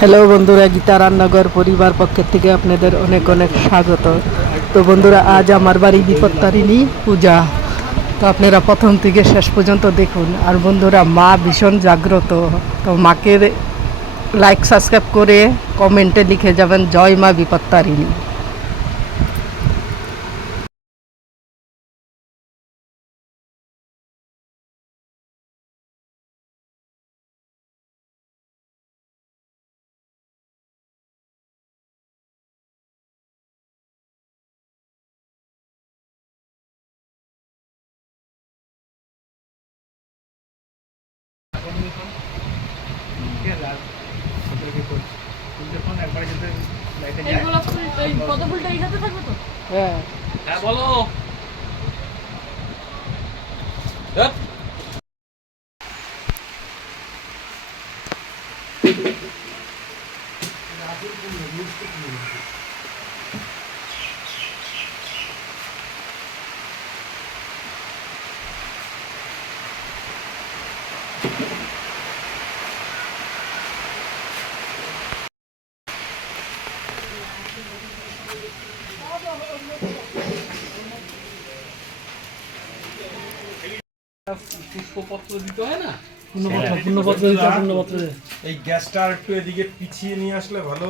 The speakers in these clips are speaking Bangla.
হ্যালো বন্ধুরা, গীতা রান্নাঘর পরিবার পক্ষের থেকে আপনাদের অনেক অনেক স্বাগত। তো বন্ধুরা, আজ আমার বাড়ি বিপত্তারিণী পূজা। তো আপনারা প্রথম থেকে শেষ পর্যন্ত দেখুন। আর বন্ধুরা, মা ভীষণ জাগ্রত। তো মাকে লাইক সাবস্ক্রাইব করে কমেন্টে লিখে যাবেন জয় মা বিপত্তারিণী। হ্যাঁ, হ্যাঁ বলো। ধ্যাৎ। পুষ্পপত্র দিতে হয় না? পূর্ণপত্র দিতে পূর্ণপত্র এই গ্যাসটা আর একটু এদিকে পিছিয়ে নিয়ে আসলে ভালো।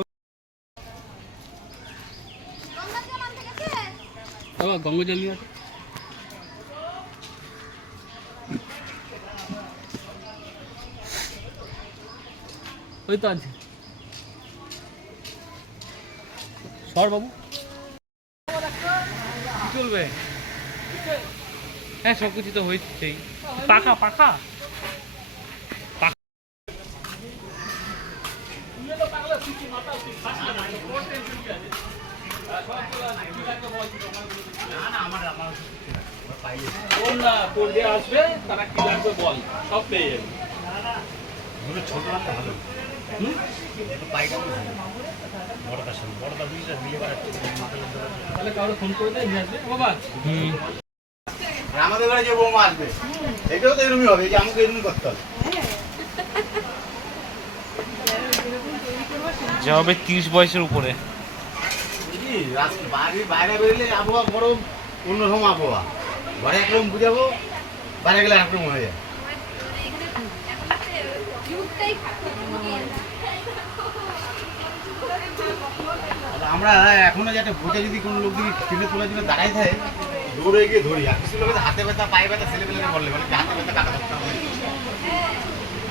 বাবা গঙ্গা জল নিয়ে আসো। ওই তো আছে। সর বাবু কি চলবে? হ্যাঁ সব কিছু তো হয়েছেই। পাখা পাখা না তোর যে আসবে তারা কি লাগবে বল, সব পেয়ে যাবে। ছোট রাখতে ভালো। তাহলে কারো ফোন করে দিয়ে নিয়ে আসবে বাবা। আমাদের ঘরে যে বৌমা আসবে এটাও তো এরকমই হবে, যে আমাকে এরকমই করতে হবে। যা হবে 30 বয়সের উপরে। বাড়ির বাইরে বেরোলে আবহাওয়া গরম, অন্যরকম আবহাওয়া। ঘরে একরকম বুঝাবো, বাইরে গেলে একরকম হয়ে যায়। আমরা এখনো যাতে ভোটে যদি কোনো লোক যদি ফিল্ডে তোলার জন্য দাঁড়াই থাকে, দৌড়ে গিয়ে ধরি। আর কিছু লোকের হাতে ব্যথা পায়ে ব্যথা ছেলেপেলেকে বললে মানে হাতে ব্যথা কাটা ধরতে হবে।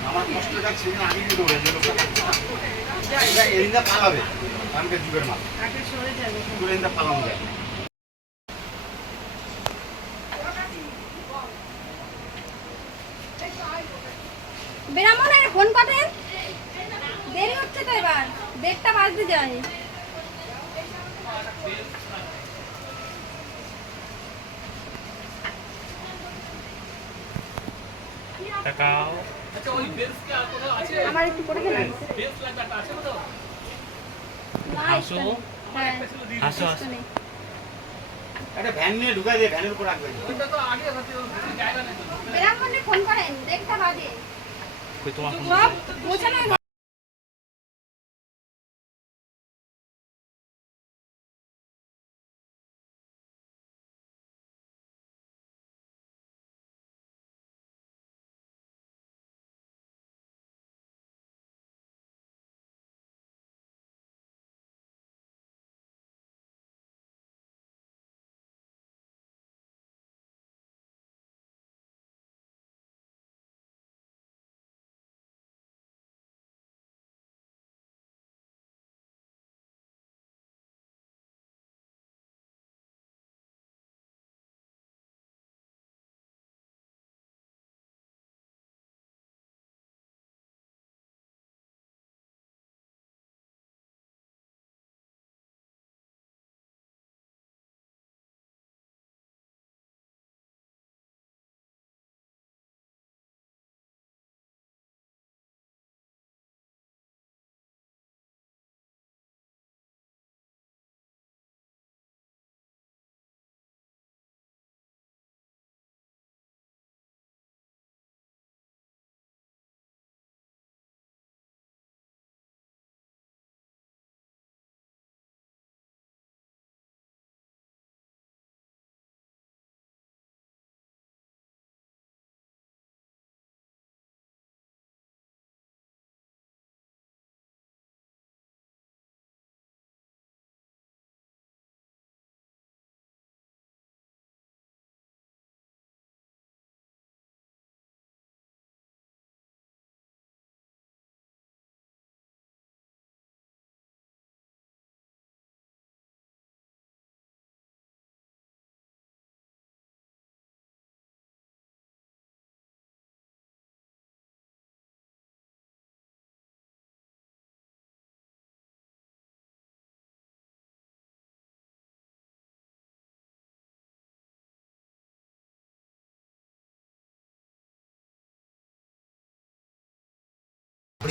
আমার কষ্টটা সেদিন আমি গিয়ে দৌড়ে যে লোকটা এরিন্দা পালাবে, আমাকে যুগের মাল এরিন্দা পালানো যায়। বেরামনের ফোন করেন, দেরি হচ্ছে তো, এবার 1:30 বাজতে যায়। টাকাও আচ্ছা ওই বেলস কি আর কোথাও আছে? আমার একটু করে দেন। বেলস লাগাটা আছে কোথাও? হাসো, হ্যাঁ হাসো নেই। একটা ভ্যান নিয়ে ঢুকাই দিয়ে ভ্যানের উপর রাখবে। ওইটা তো আগে হচ্ছে জায়গা নেই। বেরামনে ফোন করেন, 1:30 বাজে। কই তোমার ফোন? সব গোছানো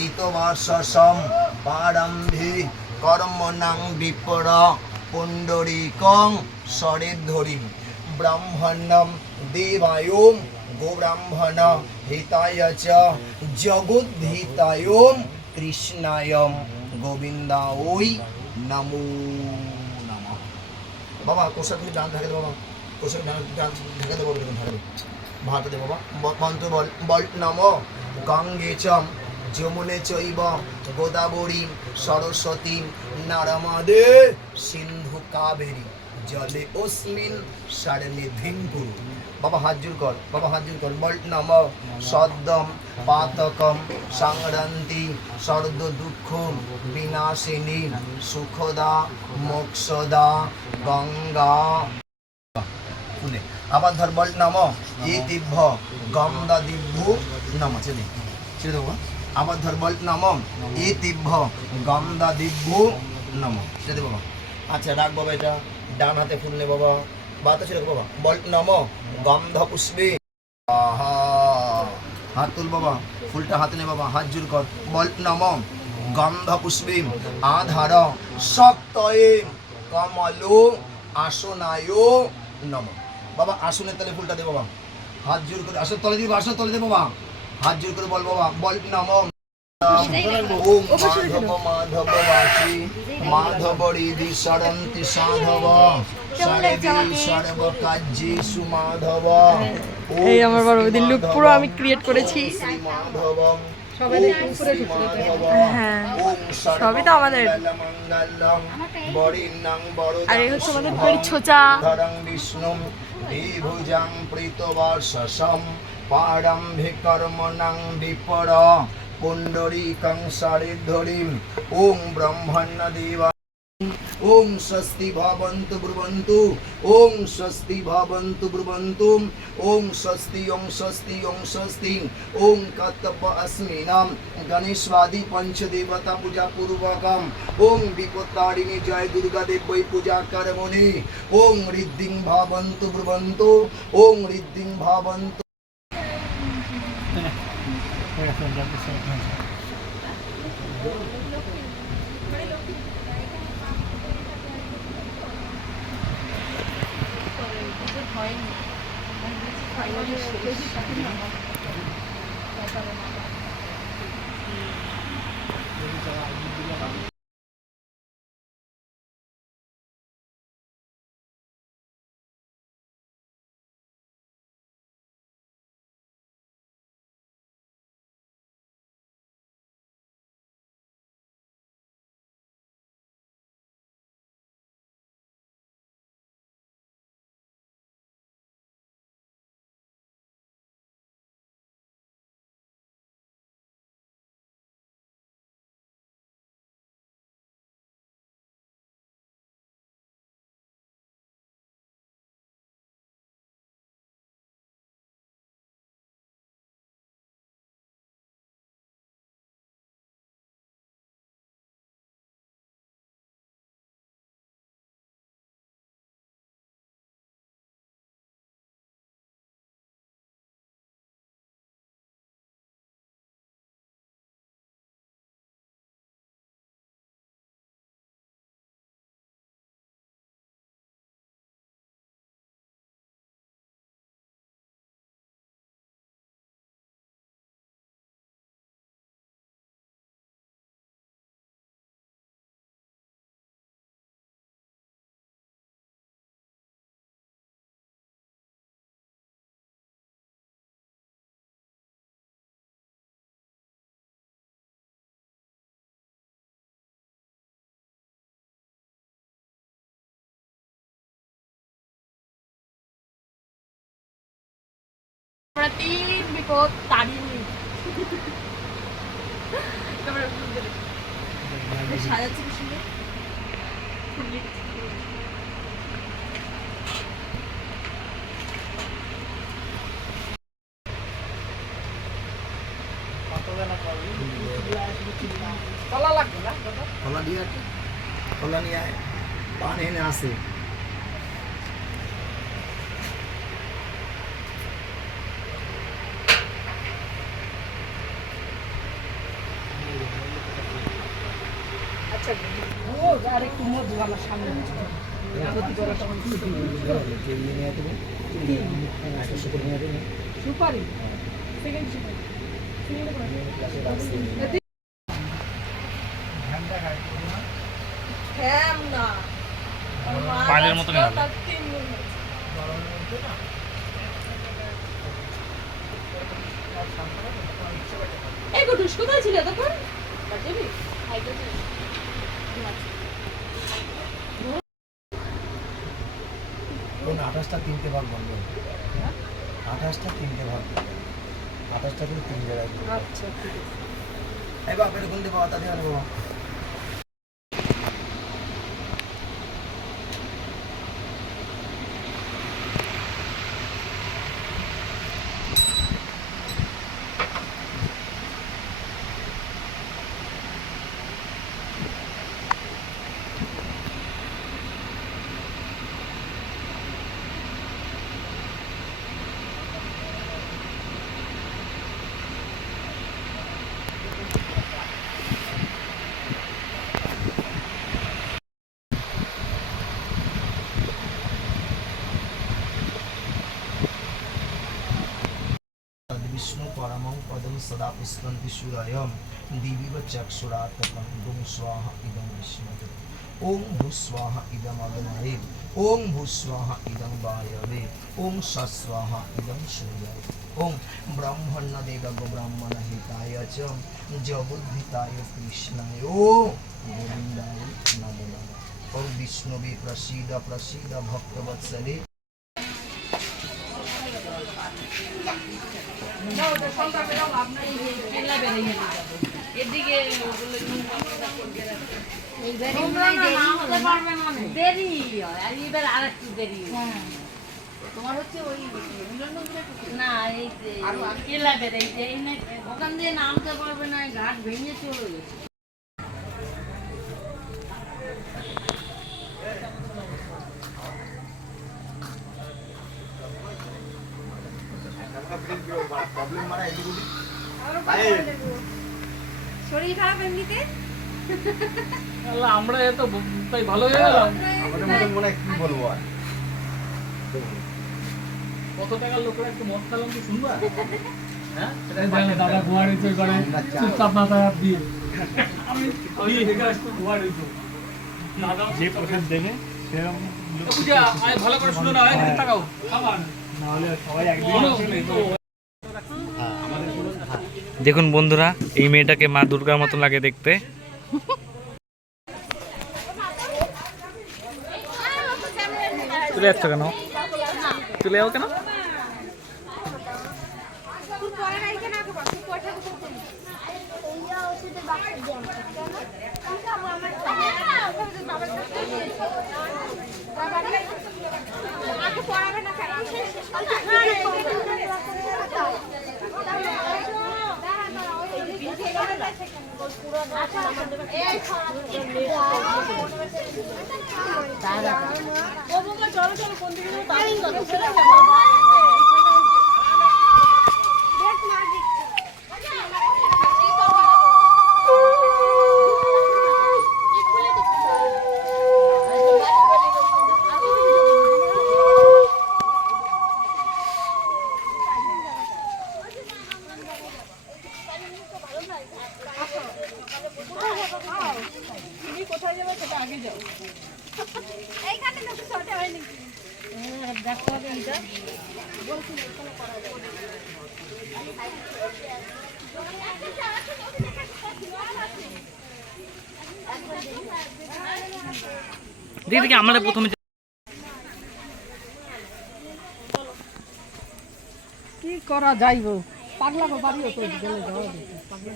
প্রীতবর্ষম প্রারম্ভে কর্মণাং বিপর পুণ্ডরীকং সরেদ্ধরি ব্রাহ্মণম দেবায়ুম গোব্রাহ্মণ হিতায় চ জগদ্ধিতায়ুম কৃষ্ণায়ম গোবিন্দায় নমো নমঃ। বাবা কোষা থেকে ডান থাকে বাবা, কোষা ডান ঢেকে দেবো, ঢেকে দেবো, ভাতে দেবো বাবা। মন্ত্র বল বল নম গঙ্গে চ যমুনে চৈব গোদাবরী সরস্বতী নর্মদে সিন্ধু কাবেরী জলে অস্মিন সরনিধিং কুরু। বাবা হাত জোর কর, বাবা হাত জোর কর, বল নম সদ্যম পাতকম সংরন্তি সর্দ দুঃখ বিনাশিনী সুখদা মোক্ষদা গঙ্গা। শুনে আবার ধর বল নম এ দিব্য গঙ্গা দিব্য নম। ছেড়ে ছেড়ে দেবো। আবার ধর বল নম এ দিব্য গঙ্গা দিব্য নম। ছেড়ে দেবো বাবা। আচ্ছা রাখ বাবা, এটা ডান হাতে ফুল নে বাবা, বাতা ছেড়ে বাবা। বল নম গন্ধ পুষ্পে। আহা হাত তুল বাবা, ফুলটা হাতে নে বাবা, হাত জোর কর, বল নম গন্ধ পুষ্পে আধার শক্তয়ে কমলো আসনায় নম। বাবা আসনের তলে ফুলটা দে বাবা, হাত জোর করে আসন তলে দিবি, আসন তলে দে বাবা, হাত জোর করে বল বাবা, বল নম ওম মাধব মাধব বাচি মাধব হৃদি সরন্তি সাধব সর্বে সর্ব কার্যে সুমাধব। এই আমার বড় দিন লুক পুরো আমি ক্রিয়েট করেছি। মাধব সবাই একটু উপরে হ্যাঁ, সবই তো আমাদের। আর এই হচ্ছে আমাদের বাড়ির ছোচা। বিষ্ণু বিভুজাং প্রীতবর্ষম প্রারম্ভে কর্মণাং বিপর পুণ্ডরীকং সরেদ্ধরিম ওম ব্রহ্মণ্য দেবা ওম স্বস্তি ভবন্তু ব্রুবন্তু ওম স্বস্তি ভবন্তু ব্রুবন্তু ওম স্বস্তি ওম স্বস্তি ওম স্বস্তি ওম কর্তব্য अस्मिनां গণেশবাদী পঞ্চদেবতা পূজা পূর্বকম ওম বিপত্তারিণী জয় দুর্গা দেবী পূজা কর্মণি ওম ঋদ্ধিং ভবন্তু ব্রুবন্তু ওম ঋদ্ধিং ভবন্তু। তিন বিপদ তারিণী সাজাচ্ছে কি সুন্দর। কলা লাগবে না, কলা দিয়ে কলা নিয়ে আয়, পান এনে আসে। আচ্ছা ও আর একটু মধু আমার সামনে সুপারি সেকেন্ড হ্যাঁ না পাইলের মতো গেল এই গুডুস কোথায় ছিল তখন কোন 28টা 3টে ভাগ বন্ধ 28টা 3টে ভাগ 28টা করে 3 জায়গায় আচ্ছা ঠিক আছে এই বাবা এটা কোন দেবো তাতে আনবো विष्णु परमं पदं सदा पुष्पन्ति सूरयं दिविव चक्षुरात्मकं गुं स्वाहा इदं विष्णुते ओम भूस्वाहा इदं अग्नये ओम भूस्वाहा इदं वायवे ओम सस्वाहा इदं सूर्याय ओम ब्रह्मण्यदेव ब्राह्मण हिताय च जगुद्धिताय कृष्णाय ओम गोविन्दाय नमो नमः ओम विष्णुवे प्रसीद प्रसीद भक्तवत्सले দেরি হয় আর এবার আর একটু দেরি তোমার হচ্ছে ওই না এই যে কেলা বেড়াইছে ওখান দিয়ে নামতে পারবে না ঘাট ভেঙে চলে গেছে শরীর খারাপ এমনিতে আমরা এত তাই ভালো হয়ে গেলাম আমাদের মধ্যে মনে হয় কি বলবো আর কত টাকার লোকরা একটু মদ খেলাম কি শুনবা হ্যাঁ দাদা গোয়া রিচয় করে চুপচাপ মাথা হাত দিয়ে আমি দেখে আসতো গোয়া রইতো দাদা যে প্রসেস দেবে সেরকম পূজা আয় ভালো করে শুনো না এদিকে তাকাও খাবার না হলে সবাই একদিন দেখুন বন্ধুরা এই মেয়েটাকে মা দুর্গার মতো লাগে দেখতে তুলে যাচ্ছ কেন তুলে যাও কেন তুই পরে রাইখে না খাবার তুই পয়সা করতে আগে পড়াবে না কেন এইখানে তো ছোট হয় নাকি দেখি দেখি আমাদের প্রথমে কি করা যাইব পাগলা গো বাড়িও তো গেলে যাওয়া যেত পাগলা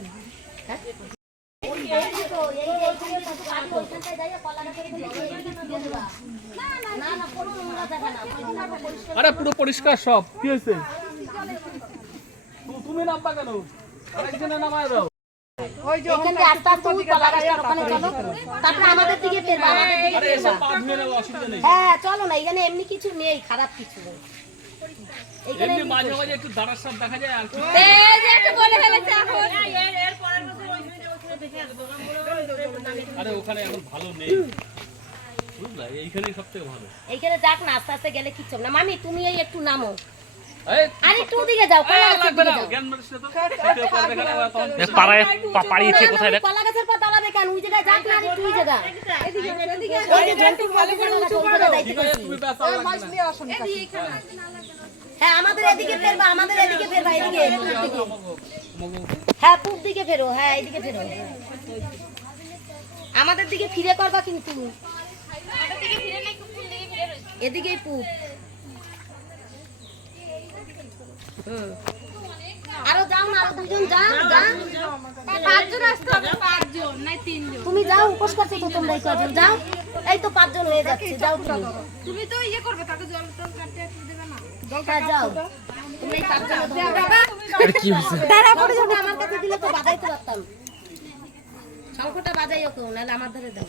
আরে পুরো পরিষ্কার সব কি হয়েছে তুমি নামবা কেন আরেকজনে নামায় দাও ওই যে এখান থেকে আস্তে আস্তে ওই কলা গাছটার ওখানে চলো তারপরে আমাদের দিকে ফেরবা আমাদের দিকে আরে এসব ফেরবা পা ধুয়ে নেবো অসুবিধা নেই হ্যাঁ চলো না এখানে এমনি কিছু নেই খারাপ কিছু নেই এখানে এমনি মাঝে মাঝে একটু দাঁড়ার সাপ দেখা যায় আর কি এই যে একটু বলে ফেলেছে এখন আরে ওখানে এখন ভালো নেই বুঝলা, এইখানেই সবথেকে ভালো। এইখানে যাক না, আস্তে আস্তে গেলে কিচ্ছু হবে না। মামি তুমি এই একটু নামো, এই আরে একটু দিকে যাও, কলা গাছের লাগবে দিকে না, যাও। জ্ঞান মারিস না তো। সেটা উপরে দেখা না, তখন পাড়ায় পাড়িয়েছে কোথায় দেখ। কলা গাছের পর দাঁড়াবে কেন? ওই জায়গায় যাক না, একটু ওই জায়গা। ওই যে ঝন্টুর ভালো করে উঁচু করে দাইতে করছি। তুমি ব্যথা লাগবে না। হ্যাঁ, আমাদের এদিকে ফেরবা, আমাদের এদিকে ফেরবা, এদিকে পূব দিকে। হ্যাঁ, পূব দিকে ফেরো, হ্যাঁ এদিকে ফেরো। আমাদের দিকে ফিরে করবা কিন্তু। এদিকেই পূব। আরো যাও না, আরো দুজন যাও, যাও। তুমি যাও, উপোস করছো তো তোমরা এই কজন, যাও। এই তো 5 জন হয়ে যাচ্ছে, যাও তুমি। তুমি তো ইয়ে করবে, তাকে জল টল কাটতে দেবে না। হ্যাঁ, যাও। তুমি এই 5 জন কি হয়েছে? আমার কাছে দিলে তো বাজাইতে পারতাম। শঙ্খটা বাজাইও কেউ, নাহলে আমার ধারে দাও।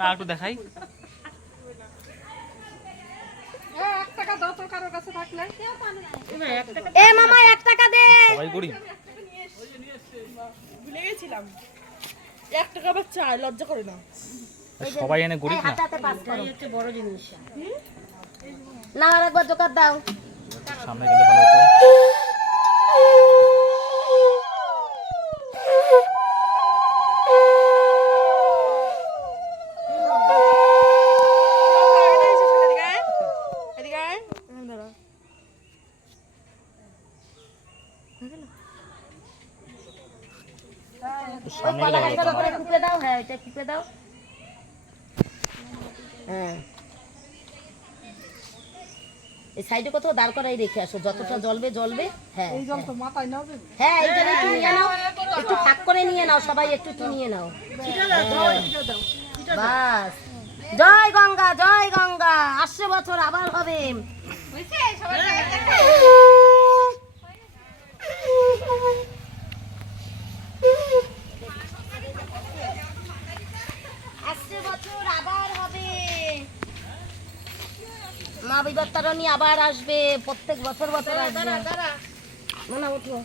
না একটু দেখাই। এ মামা 1 টাকা দে। সবাই গরিব। সবাই এনে গরিব না। হাতে হাতে পাস করো, হচ্ছে বড় জিনিস। না, আর একবার জোকার দাও। সামনে গেলে ভালো হতো। ওই কলা গাছটার উপরে কুপে দাও, হ্যাঁ এটা কুপে দাও। হ্যাঁ, এই সাইডে কোথাও দাঁড় করাই রেখে আসো, যতটা জ্বলবে জ্বলবে। হ্যাঁ এই জল তো মাথায় নাও। হ্যাঁ, এই জন্য একটু নিয়ে নাও, একটু ফাঁক করে নিয়ে নাও, সবাই একটু একটু নিয়ে নাও। বাস। জয় গঙ্গা, জয় গঙ্গা। 80 বছর আবার হবে। মা বিবর্তারণী আবার আসবে, প্রত্যেক বছর বছর আসবে। না না, ওঠো।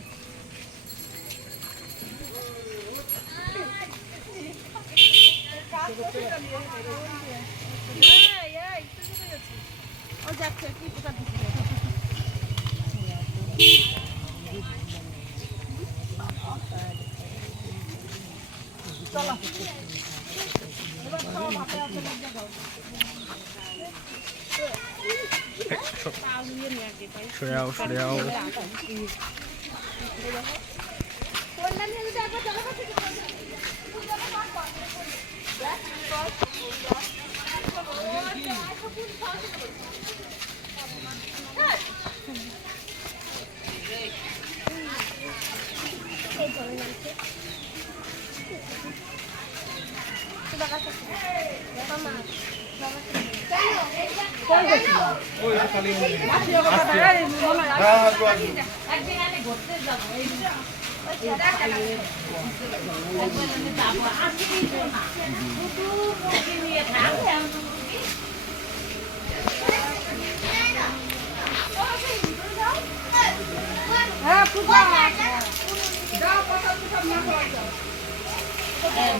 সরে যাও, সরে যাও।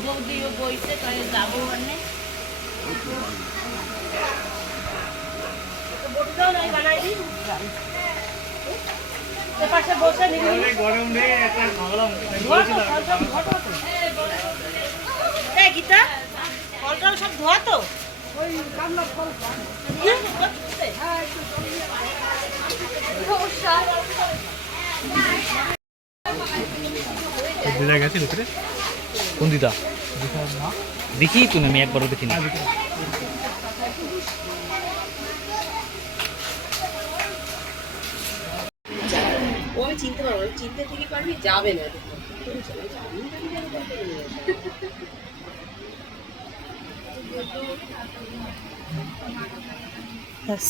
বৌদিও বইছে, তাই যাবো মানে পাশে বসে গরম রে একটা গীতা ফল টল সব ধোয়া তো ওই কামলা ফল দিদা গেছে ভিতরে? কোন দিদা? দেখি তুমি, আমি একবারও দেখিনি। ও আমি চিনতে পারবো, চিনতে থেকে পারবি যাবে না। ব্যাস